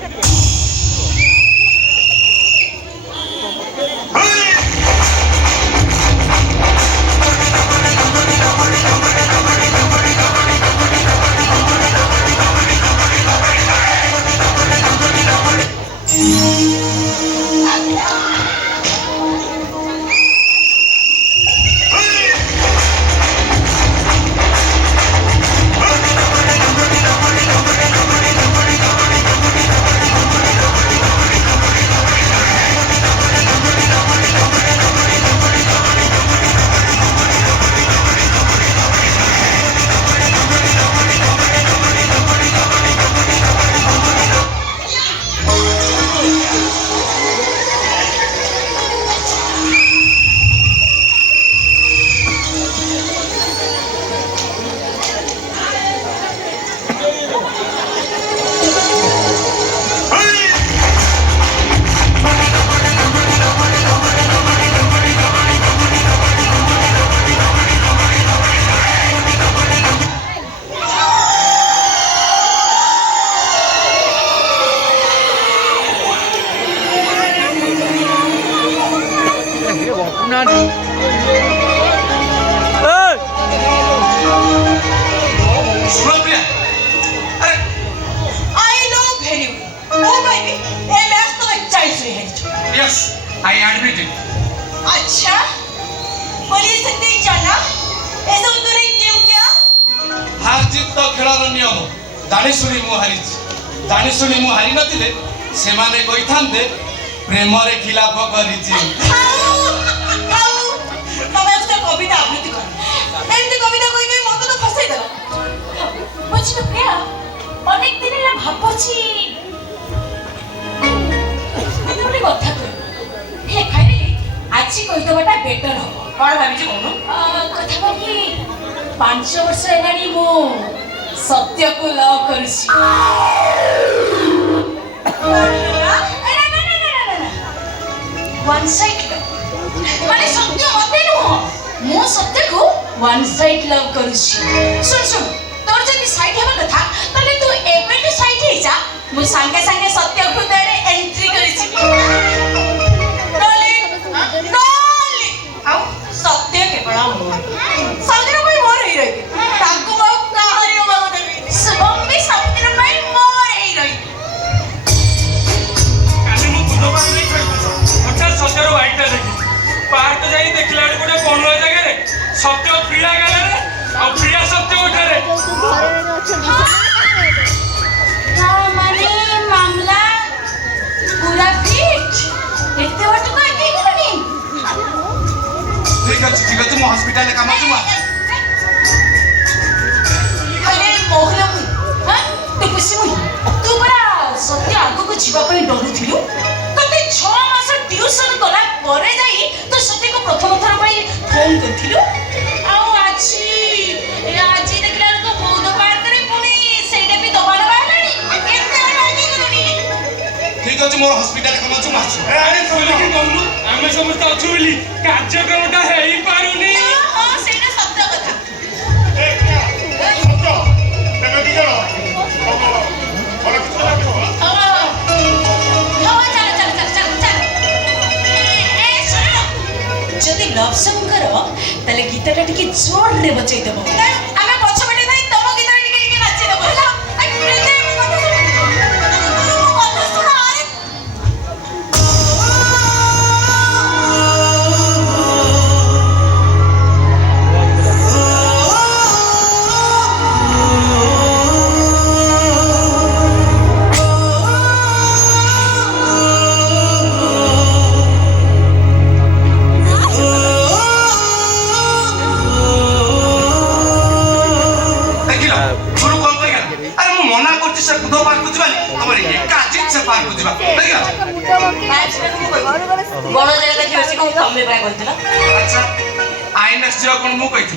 प्रेम खिलाफ कविता अनेक दिन भावी आज कहीदेटा बेटर हम कौन भावी कथा कि 5 वर्ष है मु सत्य को लव कर वन साइड माने सत्य मते नुह मो सत्य को वन साइड लव करू सुन सुन तोर जदी साइड हेबा कथा तले तू एबेटी साइड हे जा मु संगे संगे सत्य हृदय रे एंट्री करिछि डॉली आउ सत्य के बड़ा मो संगे कोई मोर ही रही ताकू मो काहरी हो देबी शुभम भी सत्य में मोर ही रही काली मु बुधवार नहीं खाई हठात सत्यर वाइट देखी पार्क जाई देखला गोटे कोनवा जगह रे सत्य पीड़ा गले रे और प्रिया सत्य उठारे माने मामला पूरा फिट एते वट को आके गलनी ठीक है तुम हॉस्पिटल ले काम तुम अरे मोहलम हां तू खुशी हुई तू बड़ा सत्य आगो को जीवा पई डरू थिलु तते 6 मास ट्यूशन कला परे जाई तो सत्य को प्रथम थर पई फोन करथिलु आ आज देखला तो बहुत पार करे पुनी सेटा भी दबाण बाहलानी एते आगे गलनी ठीक है मोर हॉस्पिटल काम तुम आछ अरे सोले की कहलु आमे समस्त अछु बोली कार्यक्रमटा हेई पारुनी हां सेटा सत्य कथा सत्य तेमे की करो बोला कुछ ना कहो जदि लव सॉन्ग करो तले गीतटा टिके जोर रे बजाई देबो आमे पछ पटे नै तम गीतटा टिके नाचि देबो होला आ प्रेते मो कथा सुना अरे बड़ जगह देखि बसी को कमे पाए कहतिला अच्छा आईएनएस जीवा कोन मु कहिथि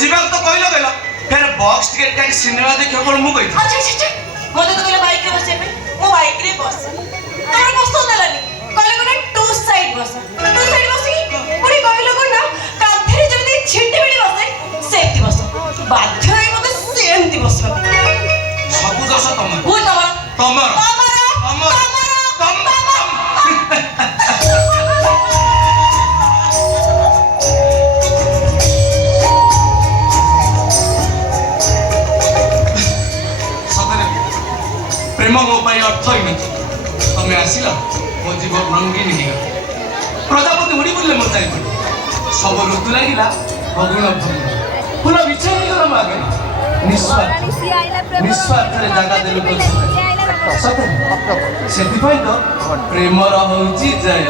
जीवा तो कहलो गेलो फिर बॉक्स टिकट का सिनेमा देखो कोन मु कहिथि अच्छा अच्छा मते तो कहले बाइक रे बसे पे मो बाइक रे बस तोर बस तो देलानी कहले कोन टू साइड बस पुरी कहले कोन ना कांधरे जमती छिंटी बिडी बसे सेफ्टी बस बाध्य होई मते सेमती बस सब दस तमर भूल तमर तमर ପ୍ରେମ ମୋ ପାଇଁ ଅର୍ଥହୀନ ତମେ ଆସିଲ ମୋ ଜୀବନ ରଙ୍ଗୀନ ହେଇଗଲା ପ୍ରଜାପତି ଉଡ଼ି ବୁଲିଲେ ମୋ ଚାରିପଟେ ସବୁ ଋତୁ ଲାଗିଲା ଫଗୁଣ ଫଗୁଣ ଫୁଲ ବିଛା ହେଇଗଲା ମୋ ଆଗରେ ନିସ୍ୱାର୍ଥରେ ଜାଗା ଦେଲୁ ତୋ ସତରେ ସେଥିପାଇଁ ତ ପ୍ରେମର ହଉଛି ଜୟ